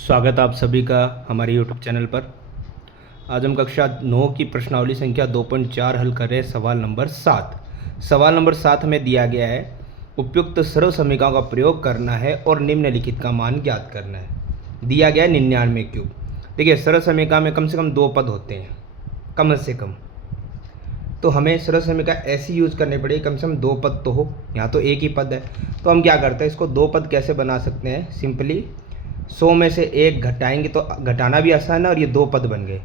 स्वागत आप सभी का हमारे YouTube चैनल पर। आज हम कक्षा 9 की प्रश्नावली संख्या 2.4 हल कर रहे हैं। सवाल नंबर 7। सवाल नंबर 7 में दिया गया है उपयुक्त सर्व समीकरणों का प्रयोग करना है और निम्नलिखित का मान ज्ञात करना है। दिया गया है 99 क्यूब। देखिए, सर्व समीकरण में कम से कम 2 पद होते हैं, कम से कम। तो हमें सर्व समीकरण ऐसी यूज़ करनी पड़ेगी कम से कम 2 पद तो हो। यहाँ तो एक ही पद है, तो हम क्या करते हैं, इसको 2 पद कैसे बना सकते हैं। सिंपली 100 में से 1 घटाएंगे तो घटाना भी आसान है और ये 2 पद बन गए।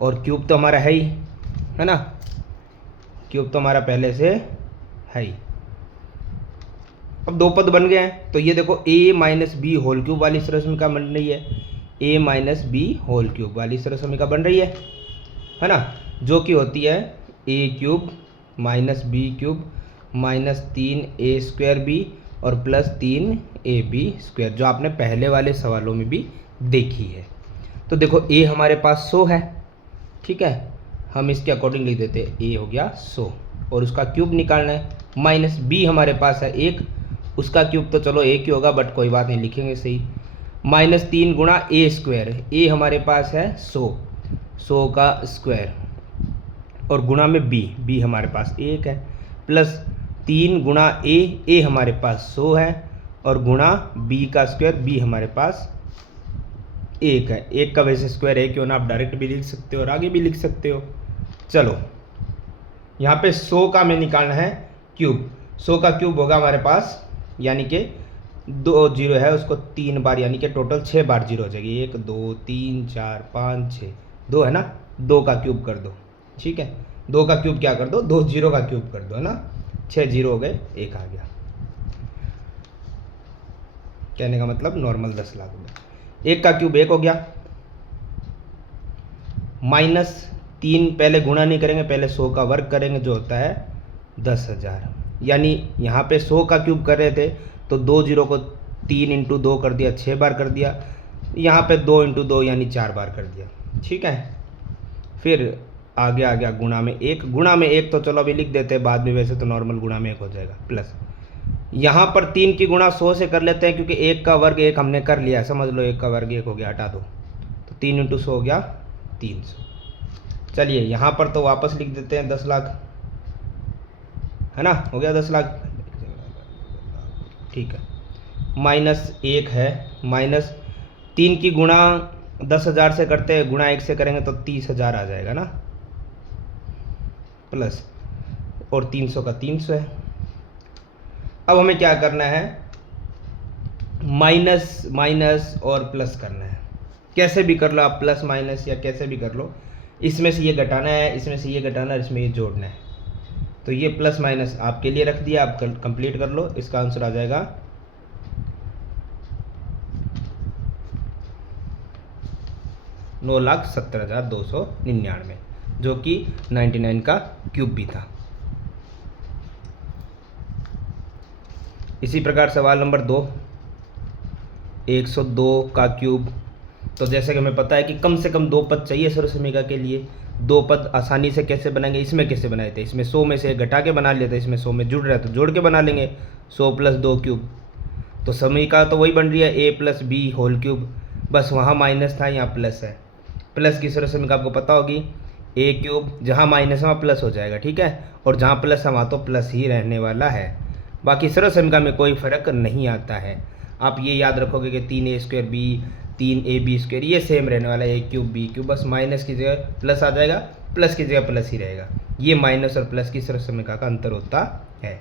और क्यूब तो हमारा है ही, है ना। क्यूब तो हमारा पहले से है ही। अब 2 पद बन गए हैं, तो ये देखो a minus B whole cube वाली सर्व समीकरण बन रही है। a minus B whole cube वाली सर्व समीकरण बन रही है ना, जो कि होती है a cube minus B cube minus 3a square B और प्लस 3ab स्क्वायर, जो आपने पहले वाले सवालों में भी देखी है। तो देखो a हमारे पास 100 है, ठीक है। हम इसके अकॉर्डिंग लिख देते हैं a हो गया 100 और उसका क्यूब निकालना है। माइनस b हमारे पास है 1, उसका क्यूब तो चलो एक ही होगा, बट कोई बात नहीं, लिखेंगे सही। माइनस 3 गुणा a स्क्वायर, a हमारे पास है 100 का स्क्वायर और गुणा में b हमारे पास 1 है, प्लस 3 गुणा a हमारे पास 100 है और गुणा b का स्क्वायर, b हमारे पास 1 है। 1 का वैसे स्क्वायर है क्यों ना, आप डायरेक्ट भी लिख सकते हो और आगे भी लिख सकते हो। चलो, यहाँ पे 100 का हमें निकालना है क्यूब। 100 का क्यूब होगा हमारे पास, यानी कि 2 जीरो है, उसको 3 बार, यानी कि टोटल 6 बार जीरो हो जाएगी। 1 2 3 4 5 6, 2 है ना, 2 का क्यूब कर दो, ठीक है। 2 का क्यूब क्या कर दो, 2 जीरो का क्यूब कर दो, है ना। 6 जीरो हो गए, 1 आ गया। कहने का मतलब नॉर्मल 10 लाख हो गया। 1 का क्यूब 1 हो गया, माइनस 3, पहले गुणा नहीं करेंगे, पहले 100 का वर्ग करेंगे, जो होता है 10,000। यानी यहाँ पे 100 का क्यूब कर रहे थे तो 2 जीरो को 3 इंटू 2 कर दिया, 6 बार कर दिया। यहाँ पे 2 इंटू 2 यानी 4 बार कर दिया, ठीक है। फिर आगे आ गया गुणा में 1, गुणा में 1 तो चलो अभी लिख देते हैं, बाद में वैसे तो नॉर्मल गुणा में 1 हो जाएगा। प्लस यहाँ पर 3 की गुणा 100 से कर लेते हैं, क्योंकि 1 का वर्ग 1 हमने कर लिया, समझ लो 1 का वर्ग 1 हो गया, हटा दो, तो 3 इंटू 100 हो गया 300। चलिए यहाँ पर तो वापस लिख देते हैं 10 लाख, है ना, हो गया 10 लाख, ठीक है। माइनस 1 है, माइनस 3 की गुणा 10,000 से करते हैं, गुणा 1 से करेंगे तो 30,000 आ जाएगा ना, प्लस और 300 का 300 है। अब हमें क्या करना है, माइनस माइनस और प्लस करना है। कैसे भी कर लो आप, प्लस माइनस या कैसे भी कर लो। इसमें से ये घटाना है, इसमें से ये घटाना है, इसमें ये जोड़ना है। तो ये प्लस माइनस आपके लिए रख दिया, आप कंप्लीट कर लो। इसका आंसर आ जाएगा 9,70,299, जो कि 99 का क्यूब भी था। इसी प्रकार सवाल नंबर 2, 102 का क्यूब। तो जैसे कि हमें पता है कि कम से कम 2 पद चाहिए सर्व समीकरण के लिए। 2 पद आसानी से कैसे बनाएंगे, इसमें कैसे बनाए थे, इसमें 100 में से घटा के बना लेते, इसमें 100 में जुड़ रहा है तो जोड़ के बना लेंगे। 100 प्लस 2 क्यूब, तो समीकरण तो वही बन रही है a plus B whole cube, बस वहाँ माइनस था, यहाँ प्लस है। प्लस की सर्व समीकरण आपको पता होगी, a क्यूब, जहाँ माइनस है वहाँ प्लस हो जाएगा, ठीक है, और जहाँ प्लस है वहाँ तो प्लस ही रहने वाला है। बाकी सर्व समीकरण में कोई फर्क नहीं आता है। आप ये याद रखोगे कि 3a square B 3ab square ये सेम रहने वाला है, a क्यूब बी क्यूब, बस माइनस की जगह प्लस आ जाएगा, प्लस की जगह प्लस ही रहेगा। ये माइनस और प्लस की सर्व समीकरण का अंतर होता है।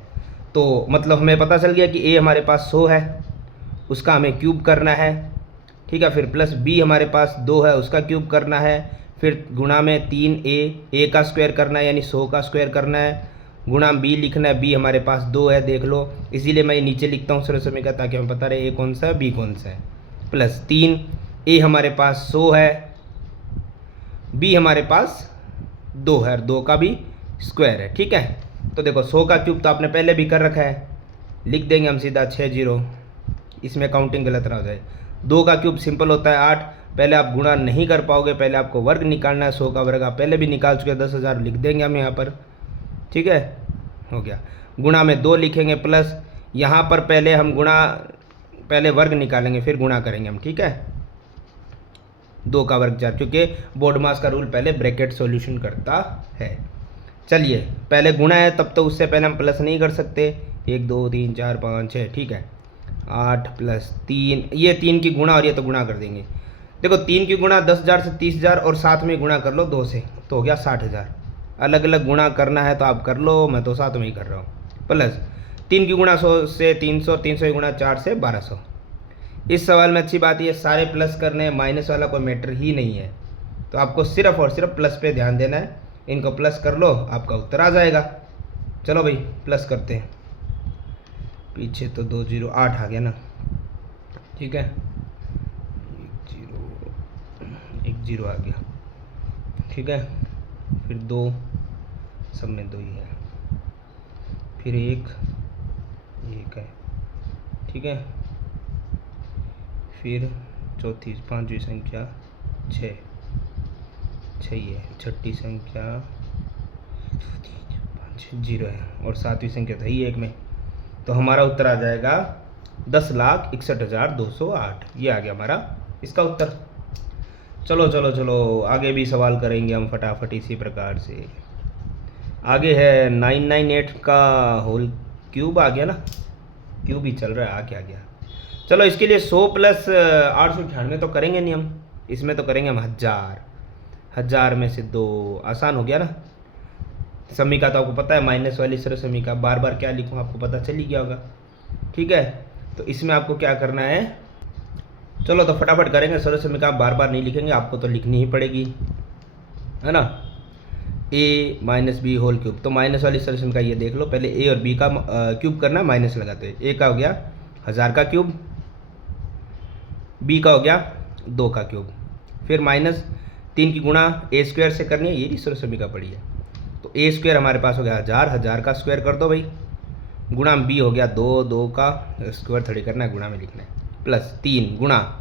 तो मतलब हमें पता चल गया कि a हमारे पास 100 है, उसका हमें क्यूब करना है, ठीक है। फिर प्लस b हमारे पास 2 है, उसका क्यूब करना है। फिर गुणा में 3a का स्क्वायर करना है, यानी 100 का स्क्वायर करना है। गुणा b लिखना है, b हमारे पास 2 है, देख लो, इसीलिए मैं नीचे लिखता हूँ सर्व समीकरण, ताकि हमें पता रहे a कौन सा है b कौन सा है। प्लस 3a हमारे पास 100 है, b हमारे पास 2 है और 2 का भी स्क्वायर है, ठीक है। तो देखो 100 का क्यूब तो आपने पहले भी कर रखा है, लिख देंगे हम सीधा 6 जीरो, इसमें काउंटिंग गलत ना हो जाए। 2 का क्यूब सिंपल होता है 8, पहले आप गुणा नहीं कर पाओगे, पहले आपको वर्ग निकालना है। 100 का वर्ग आप पहले भी निकाल चुके, 10,000 लिख देंगे हम यहाँ पर, ठीक है, हो गया। गुणा में 2 लिखेंगे, प्लस यहाँ पर पहले हम पहले वर्ग निकालेंगे फिर गुणा करेंगे हम, ठीक है। 2 का वर्ग 4, क्योंकि बोर्ड मास का रूल पहले ब्रैकेट सॉल्यूशन करता है। चलिए पहले गुणा है, तब तो उससे पहले हम प्लस नहीं कर सकते। 1 2 3 4 5 6, ठीक है। 8 + 3, ये 3 की गुणा और ये तो गुणा कर देंगे। देखो 3 की गुणा 10,000 से 30,000 और साथ में गुणा कर लो 2 से, तो हो गया 60,000। अलग अलग गुणा करना है तो आप कर लो, मैं तो साथ में ही कर रहा हूँ। प्लस 3 की गुणा 100 से 300, 300 की गुणा 4 से 1200। इस सवाल में अच्छी बात ये सारे प्लस करने हैं, माइनस वाला कोई मैटर ही नहीं है, तो आपको सिर्फ और सिर्फ प्लस पे ध्यान देना है। इनको प्लस कर लो, आपका उत्तर आ जाएगा। चलो भाई प्लस करते हैं। पीछे तो 2 0 8 आ गया ना, ठीक है। 1 0 आ गया, ठीक है। फिर 2, सब में 2 ही है। फिर 1 है, ठीक है। फिर चौथी 5वीं संख्या 6 ही है। छठी संख्या 5 0 है और 7वीं संख्या था ही 1 में, तो हमारा उत्तर आ जाएगा 10,61,208। ये आ गया हमारा इसका उत्तर। चलो चलो चलो आगे भी सवाल करेंगे हम फटाफट इसी प्रकार से। आगे है 998 का होल क्यूब आ गया ना, क्यूब ही चल रहा है, आ गया। चलो इसके लिए 100 + 898 तो करेंगे नहीं हम, इसमें तो करेंगे हम 1000 में से 2। आसान हो गया ना। समीका तो आपको पता है, माइनस वाली सरल समीका, बार बार क्या लिखूँ आपको पता चल ही गया होगा, ठीक है। तो इसमें आपको क्या करना है, चलो तो फटाफट करेंगे। सरल समीका बार बार नहीं लिखेंगे, आपको तो लिखनी ही पड़ेगी, है ना। a - b होल क्यूब, तो माइनस वाली सरल समीका ये देख लो। पहले a और b का क्यूब करना, माइनस लगाते हैं। a का हो गया 1000 का क्यूब, b का हो गया 2 का क्यूब, फिर -3 की गुणा a² से करनी है, ये सरल समीका पड़ी है। तो a² हमारे पास हो गया 1000 का स्क्वायर कर दो भाई, गुणा b हो गया 2 का स्क्वायर थोड़ी करना है, गुणा में लिखना है। +3 गुणा,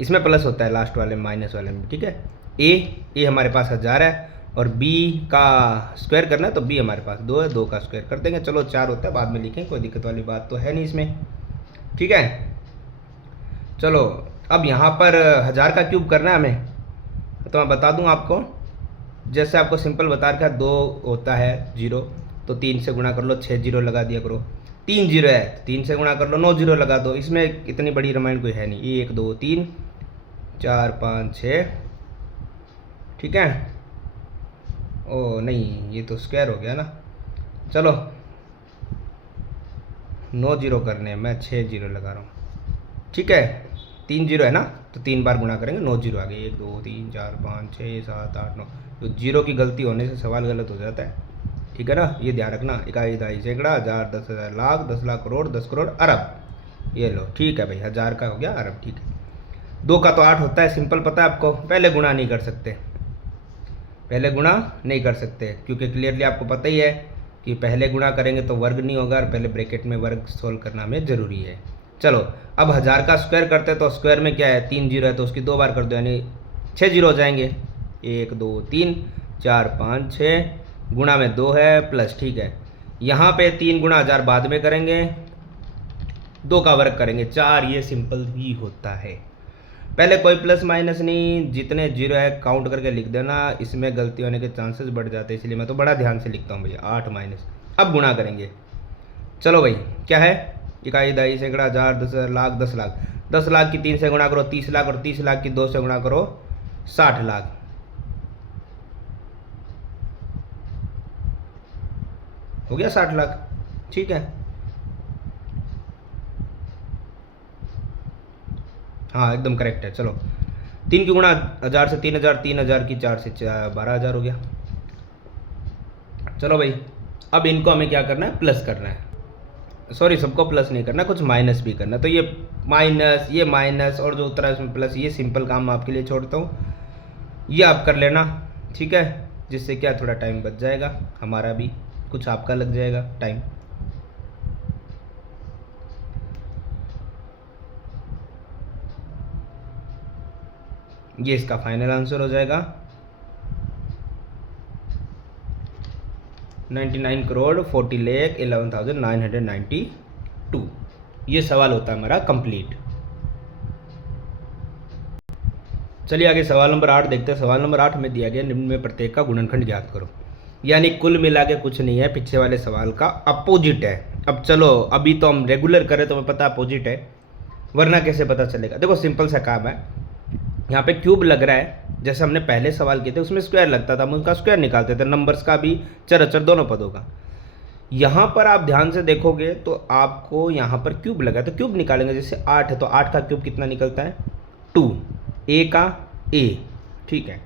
इसमें प्लस होता है लास्ट वाले माइनस वाले में, ठीक है। a हमारे पास 1000 है और b का स्क्वायर करना है, तो b हमारे पास 2 है, 2 का स्क्वायर कर देंगे। चलो 4 होता है, बाद में लिखें, कोई दिक्कत वाली बात तो है नहीं इसमें, ठीक है। चलो अब यहाँ पर 1000 का क्यूब करना है हमें, तो मैं बता दूँ आपको। जैसे आपको सिंपल बता रखा है, 2 होता है 0, तो 3 से गुणा कर लो, 6 0 लगा दिया करो। 3 0 है, 3 से गुणा कर लो, 9 0 लगा दो। इसमें इतनी बड़ी रामायण कोई है नहीं। 1 2 3 4 5 6, ठीक है। ओ नहीं, ये तो स्क्वायर हो गया ना। चलो 9 0 करने, मैं 6 0 लगा रहा हूँ, ठीक है। 3 0 है ना, तो 3 बार गुणा करेंगे, 9 0 आ गए। 1 2 3 4 5 6 7 8 9, तो 0 की गलती होने से सवाल गलत हो जाता है, ठीक है ना। ये ध्यान रखना। इकाई दहाई सैकड़ा, 1000 10,000 लाख, 10 लाख करोड़, 10 करोड़ अरब। ये लो, ठीक है भाई, 1000 का हो गया अरब, ठीक है। 2 का तो 8 होता है, सिंपल पता है आपको। पहले गुणा नहीं कर सकते, क्योंकि क्लियरली आपको पता ही है कि पहले गुणा करेंगे तो वर्ग नहीं होगा, और पहले ब्रैकेट में वर्ग सोल्व करना हमें ज़रूरी है। चलो अब 1000 का स्क्वायर करते हैं, तो स्क्वायर में क्या है, 3 0 है, तो उसकी 2 बार कर दो, यानी 6 0 हो जाएंगे। 1 2 3 4 5 6, गुणा में 2 है, प्लस, ठीक है। यहाँ पे 3 गुणा 1000 बाद में करेंगे, 2 का वर्ग करेंगे 4, ये सिंपल ही होता है। पहले कोई प्लस माइनस नहीं, जितने 0 है काउंट करके लिख देना, इसमें गलती होने के चांसेस बढ़ जाते हैं, इसलिए मैं तो बड़ा ध्यान से लिखता हूँ भैया। 8 माइनस, अब गुणा करेंगे। चलो भाई क्या है, इकाई दहाई सैकड़ा, 1000 10,000 लाख, 10 लाख। 10 लाख की 3 से गुणा करो 30 लाख, और 30 लाख की 2 से गुणा करो 60 लाख। हो गया 60 लाख, ठीक है। हाँ एकदम करेक्ट है। चलो 3 की गुणा 1000 से 3000, 3000 की 4 से 12,000 हो गया। चलो भाई अब इनको हमें क्या करना है, प्लस करना है। सॉरी, सबको प्लस नहीं करना, कुछ माइनस भी करना। तो ये माइनस और जो उत्तर है उसमें प्लस, ये सिंपल काम मैं आपके लिए छोड़ता हूँ, ये आप कर लेना, ठीक है। जिससे क्या थोड़ा टाइम बच जाएगा हमारा भी, कुछ आपका लग जाएगा टाइम। ये इसका फाइनल आंसर हो जाएगा 99,40,11,992। ये सवाल होता है हमारा कंप्लीट। चलिए आगे सवाल नंबर 8 देखते हैं। सवाल नंबर 8 में दिया गया निम्न में प्रत्येक का गुणनखंड ज्ञात करो। यानी कुल मिला के कुछ नहीं है, पीछे वाले सवाल का अपोजिट है। अब चलो, अभी तो हम रेगुलर करें तो हमें पता अपोजिट है, वरना कैसे पता चलेगा। देखो सिंपल सा काम है, यहाँ पे क्यूब लग रहा है, जैसे हमने पहले सवाल किए थे उसमें स्क्वायर लगता था, हम उसका स्क्वायर निकालते थे, नंबर्स का भी, चर अचर दोनों पदों का। यहाँ पर आप ध्यान से देखोगे तो आपको यहाँ पर क्यूब लगा है, तो क्यूब निकालेंगे। जैसे 8 है तो 8 का क्यूब कितना निकलता है 2, ए का ए, ठीक है।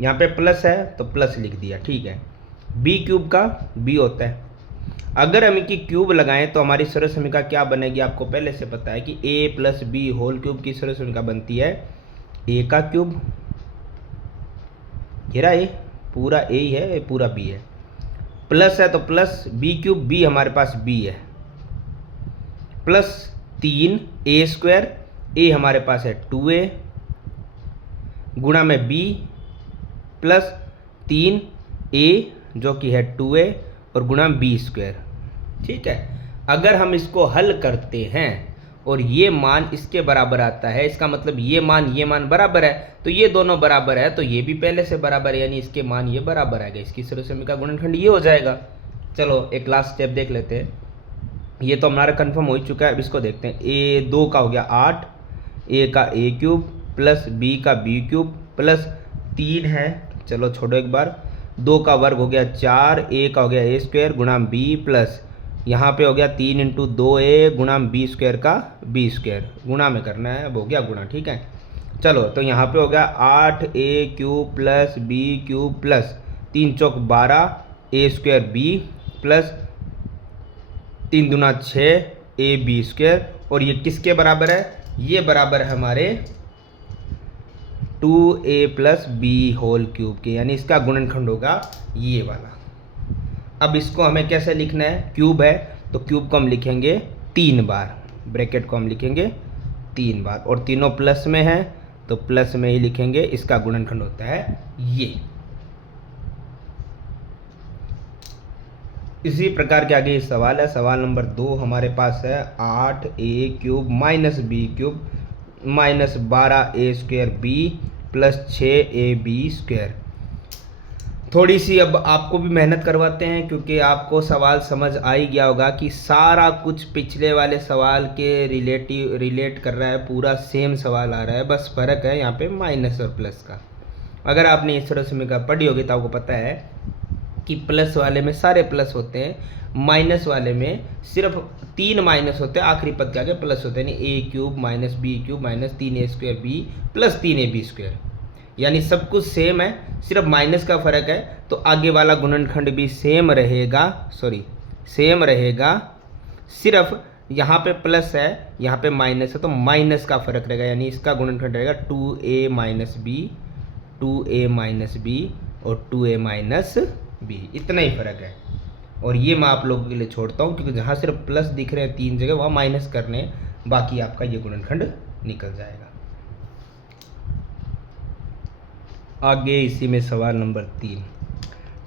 यहाँ पे प्लस है तो प्लस लिख दिया, ठीक है। बी क्यूब का बी होता है। अगर हम इनकी क्यूब लगाएं तो हमारी सरल समीकरण क्या बनेगी, आपको पहले से पता है कि ए प्लस बी होल क्यूब की सरल समीकरण बनती है ए का क्यूब, घेरा ए पूरा ए ही है, ए पूरा बी है, प्लस है तो प्लस बी क्यूब, बी हमारे पास बी है, प्लस 3 ए स्क्वायर, ए हमारे पास है 2a, गुणा में बी प्लस 3a जो कि है 2a और गुणा में बी स्क्वायर, ठीक है। अगर हम इसको हल करते हैं और ये मान इसके बराबर आता है, इसका मतलब ये मान बराबर है, तो ये दोनों बराबर है तो ये भी पहले से बराबर है, यानी इसके मान ये बराबर आएगा, इसकी सरल समीकरण का गुणनखंड ये हो जाएगा। चलो एक लास्ट स्टेप देख लेते हैं। ये तो हमारा कंफर्म हो ही चुका है, अब इसको देखते हैं। ए 2 का हो गया 8, ए का ए क्यूब प्लस बी का बी क्यूब प्लस 3 है, चलो छोड़ो एक बार, 2 का वर्ग हो गया 4, ए का हो गया ए स्क्वायर गुणा बी प्लस यहाँ पे हो गया 3 इंटू 2a गुणा बी स्क्वायर का बी स्क्वायर, गुणा में करना है, अब हो गया गुणा, ठीक है। चलो तो यहाँ पे हो गया 8a cube plus B cube plus 3 चौक 12 ए स्क्वायर बी प्लस 3 दूना 6 ए बी स्क्वायर, और ये किसके बराबर है, ये बराबर है हमारे 2a plus B whole cube के, यानी इसका गुणनखंड होगा ये वाला। अब इसको हमें कैसे लिखना है, क्यूब है तो क्यूब को हम लिखेंगे 3 बार, ब्रैकेट को हम लिखेंगे 3 बार, और तीनों प्लस में है तो प्लस में ही लिखेंगे, इसका गुणनखंड होता है ये। इसी प्रकार के आगे सवाल है, सवाल नंबर 2 हमारे पास है 8a cube minus B cube minus 12a square B plus 6ab square. थोड़ी सी अब आपको भी मेहनत करवाते हैं, क्योंकि आपको सवाल समझ आ ही गया होगा कि सारा कुछ पिछले वाले सवाल के रिलेट कर रहा है, पूरा सेम सवाल आ रहा है, बस फ़र्क है यहाँ पे माइनस और प्लस का। अगर आपने इस तरह से पढ़ी होगी तो आपको पता है कि प्लस वाले में सारे प्लस होते हैं, माइनस वाले में सिर्फ 3 माइनस होते हैं, आखिरी पद के आगे प्लस होते हैं, यानी A cube minus B cube minus 3a square B plus 3ab square, यानी सब कुछ सेम है, सिर्फ माइनस का फ़र्क है। तो आगे वाला गुणनखंड भी सेम रहेगा, सेम रहेगा, सिर्फ यहाँ पे प्लस है यहाँ पे माइनस है तो माइनस का फ़र्क रहेगा, यानी इसका गुणनखंड रहेगा 2a minus B, 2a minus B और 2a माइनस बी, इतना ही फ़र्क है। और ये मैं आप लोगों के लिए छोड़ता हूँ, क्योंकि जहाँ सिर्फ प्लस दिख रहे हैं 3 जगह, वहाँ माइनस करने, बाकी आपका ये गुणनखंड निकल जाएगा। आगे इसी में सवाल नंबर 3,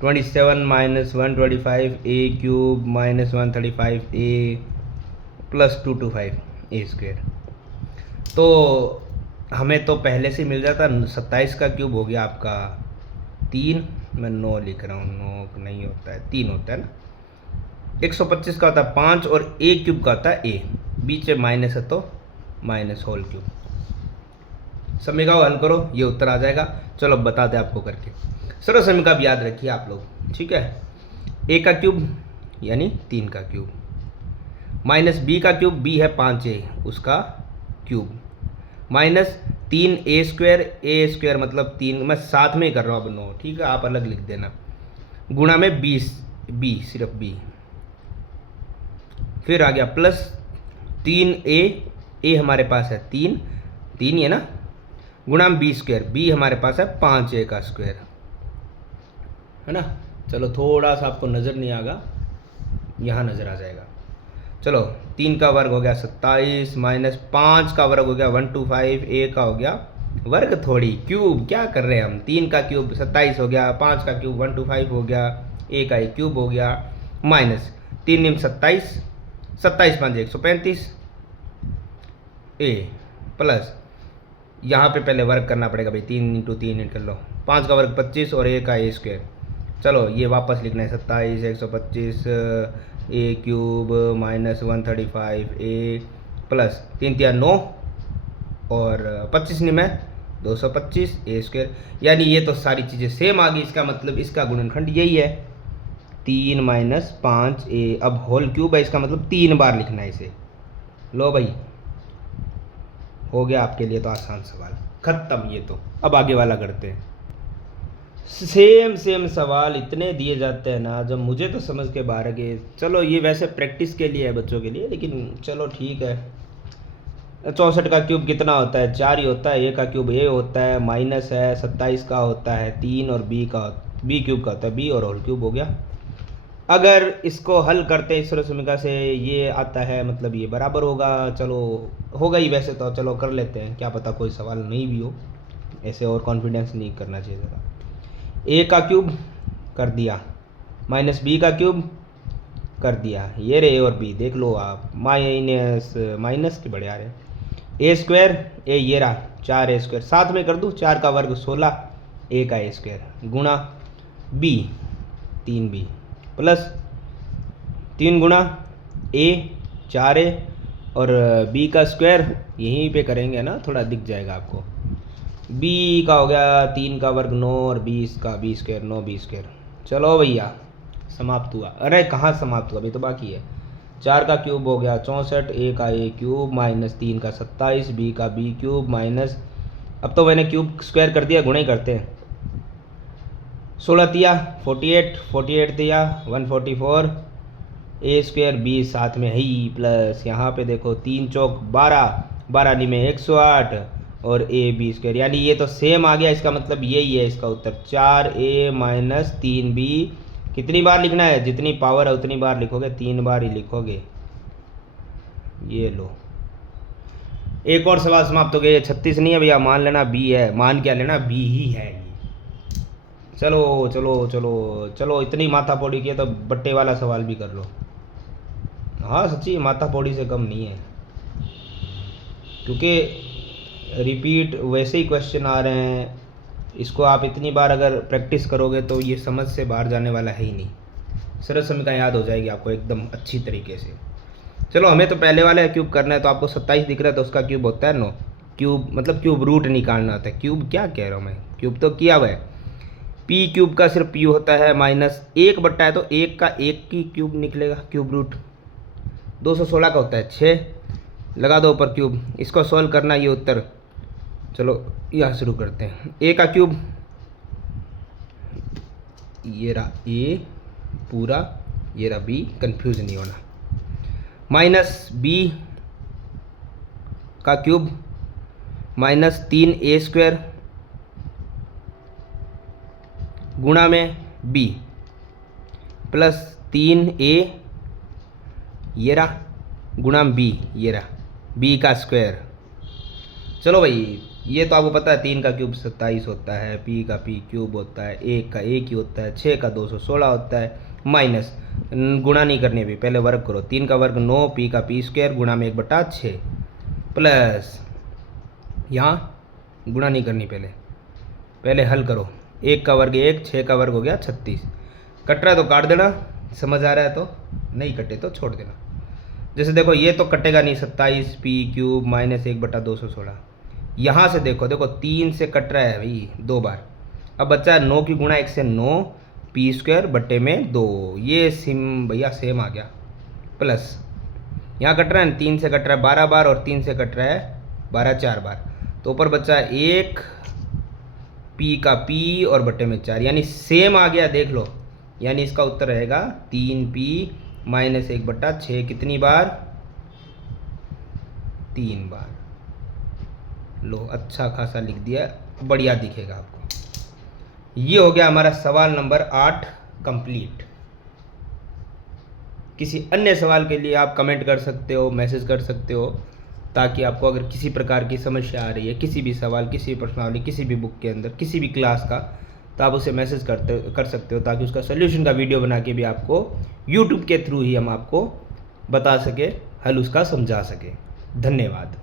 27 माइनस 125 ए क्यूब माइनस 135 ए प्लस 225 ए स्क्वायर। तो हमें तो पहले से मिल जाता, 27 का क्यूब हो गया आपका 3, मैं 9 लिख रहा हूँ, 9 नहीं होता है, 3 होता है ना। 125 का होता है 5 और ए क्यूब का होता है ए, बीच में माइनस है तो माइनस होल क्यूब। समीकरण हल करो, ये उत्तर आ जाएगा। चलो अब बता दें आपको करके, सरल समीकरण याद रखिए आप लोग, ठीक है। ए का क्यूब यानी 3 का क्यूब, माइनस बी का क्यूब, बी है 5a उसका क्यूब, माइनस 3a स्क्वायर, ए स्क्वायर मतलब 3, मैं साथ में ही कर रहा हूँ अब 9, ठीक है, आप अलग लिख देना, गुणा में 20 बी, सिर्फ बी, फिर आ गया प्लस 3a, ए हमारे पास है 3 ही है ना, गुणा बी स्क्वायर, बी हमारे पास है 5a का स्क्वायर, है ना। चलो थोड़ा सा आपको नज़र नहीं आएगा, यहाँ नज़र आ जाएगा। चलो 3 का वर्ग हो गया 27 माइनस 5 का वर्ग हो गया 125, ए का हो गया वर्ग, थोड़ी क्यूब क्या कर रहे हैं हम, 3 का क्यूब 27 हो गया, 5 का क्यूब 125 हो गया, ए का एक क्यूब हो गया, माइनस 3 निम 27, 27 5 135 ए प्लस यहाँ पे पहले वर्क करना पड़ेगा भाई, 3 × 3 कर लो, 5 का वर्ग 25 और a का a²। चलो ये वापस लिखना है 27 125 a³ माइनस 135 a प्लस 3 × 9 और 25 में 225 a²। यानी ये तो सारी चीज़ें सेम आ गई। इसका मतलब इसका गुणनखंड यही है 3 - 5a। अब होल क्यूब है, इसका मतलब 3 बार लिखना है इसे। लो भाई हो गया आपके लिए तो आसान सवाल खत्म। ये तो अब आगे वाला करते हैं। सेम सवाल इतने दिए जाते हैं ना, जब मुझे तो समझ के बाहर गए। चलो ये वैसे प्रैक्टिस के लिए है बच्चों के लिए, लेकिन चलो ठीक है। 64 का क्यूब कितना होता है? 4 ही होता है। a का क्यूब a होता है, माइनस है 27 का होता है 3 और b क्यूब का होता है b और होल क्यूब हो गया। अगर इसको हल करते इस समीकरण से ये आता है, मतलब ये बराबर होगा। चलो होगा ही वैसे तो, चलो कर लेते हैं, क्या पता कोई सवाल नहीं भी हो। ऐसे और कॉन्फिडेंस नहीं करना चाहिए ज़रा। a का क्यूब कर दिया, माइनस b का क्यूब कर दिया, ये रे a और b देख लो आप, माइनस के बड़े आ रहे। a² a ये रहा 4a², साथ में कर दूँ 4 का वर्ग 16 a का a² गुणा b 3b प्लस 3 गुणा a 4a और b का स्क्वायर यहीं पे करेंगे ना, थोड़ा दिख जाएगा आपको। b का हो गया 3 का वर्ग 9 और 20 का b² 9b²। चलो भैया समाप्त हुआ। अरे कहाँ समाप्त हुआ, अभी तो बाकी है। 4 का क्यूब हो गया 64 a का a³ माइनस 3 का 27 b का b³ माइनस, अब तो मैंने क्यूब स्क्वायर कर दिया, गुणा ही करते हैं। 16 तिया 48 तिया 144 a² b साथ में ही प्लस यहाँ पे देखो 3 चौक 12 में 108 और a b², यानी ये तो सेम आ गया। इसका मतलब यही है इसका उत्तर 4a माइनस 3b। कितनी बार लिखना है? जितनी पावर है उतनी बार लिखोगे, 3 बार ही लिखोगे। ये लो एक और सवाल समाप्त हो गया। 36 नहीं है भैया, मान लेना b है। मान क्या लेना, b ही है। चलो चलो चलो चलो, इतनी माथा पौड़ी की है तो बट्टे वाला सवाल भी कर लो। हाँ सच्ची माथा पौड़ी से कम नहीं है, क्योंकि रिपीट वैसे ही क्वेश्चन आ रहे हैं। इसको आप इतनी बार अगर प्रैक्टिस करोगे तो ये समझ से बाहर जाने वाला है ही नहीं। सरल समीकरण याद हो जाएगी आपको एकदम अच्छी तरीके से। चलो हमें तो पहले वाला क्यूब करना है, तो आपको 27 दिख रहा है तो उसका क्यूब होता है 9। क्यूब मतलब क्यूब रूट निकालना होता है। क्यूब क्या कह रहा हूँ मैं, क्यूब तो किया हुआ है। p³ का सिर्फ p होता है माइनस 1 बट्टा है तो 1 का 1 की क्यूब निकलेगा, क्यूब रूट। 216 का होता है 6, लगा दो ऊपर क्यूब। इसको सॉल्व करना ये उत्तर। चलो यहाँ शुरू करते हैं। a का क्यूब ये रहा a पूरा, ये रहा b, कंफ्यूज नहीं होना। माइनस b का क्यूब माइनस 3a² गुणा में b प्लस 3a ये रहा गुणा b, ये रहा b का स्क्वायर। चलो भाई ये तो आपको पता है 3 का क्यूब 27 होता है, p का p³ होता है, 1 का 1 ही होता है, 6 का 216 होता है। माइनस गुणा नहीं करनी, भी पहले वर्ग करो। 3 का वर्ग 9 p का p² गुणा में 1/6 प्लस यहाँ गुणा नहीं करनी, पहले हल करो। 1 का वर्ग 1, 6 का वर्ग हो गया 36। कट रहा है तो काट देना, समझ आ रहा है तो, नहीं कटे तो छोड़ देना। जैसे देखो ये तो कटेगा नहीं, 27 p³ माइनस 1/216। यहाँ से देखो 3 से कट रहा है भाई 2 बार। अब बच्चा है 9 की गुणा 1 से 9 p² बट्टे में 2, ये सिम भैया सेम आ गया। प्लस यहाँ कट रहा है 3 से कट रहा है 12 बार और 3 से कट रहा है 12 4 बार, तो ऊपर बच्चा है 1 p का p और बट्टे में 4, यानी सेम आ गया। देख लो, यानी इसका उत्तर रहेगा 3p माइनस 1/6। कितनी बार? 3 बार। लो अच्छा खासा लिख दिया, बढ़िया दिखेगा आपको। ये हो गया हमारा सवाल नंबर 8 कंप्लीट। किसी अन्य सवाल के लिए आप कमेंट कर सकते हो, मैसेज कर सकते हो, ताकि आपको अगर किसी प्रकार की समस्या आ रही है, किसी भी सवाल, किसी भी प्रश्नावली, किसी भी बुक के अंदर, किसी भी क्लास का, तो आप उसे मैसेज कर सकते हो, ताकि उसका सोल्यूशन का वीडियो बना के भी आपको यूट्यूब के थ्रू ही हम आपको बता सके, हल उसका समझा सके। धन्यवाद।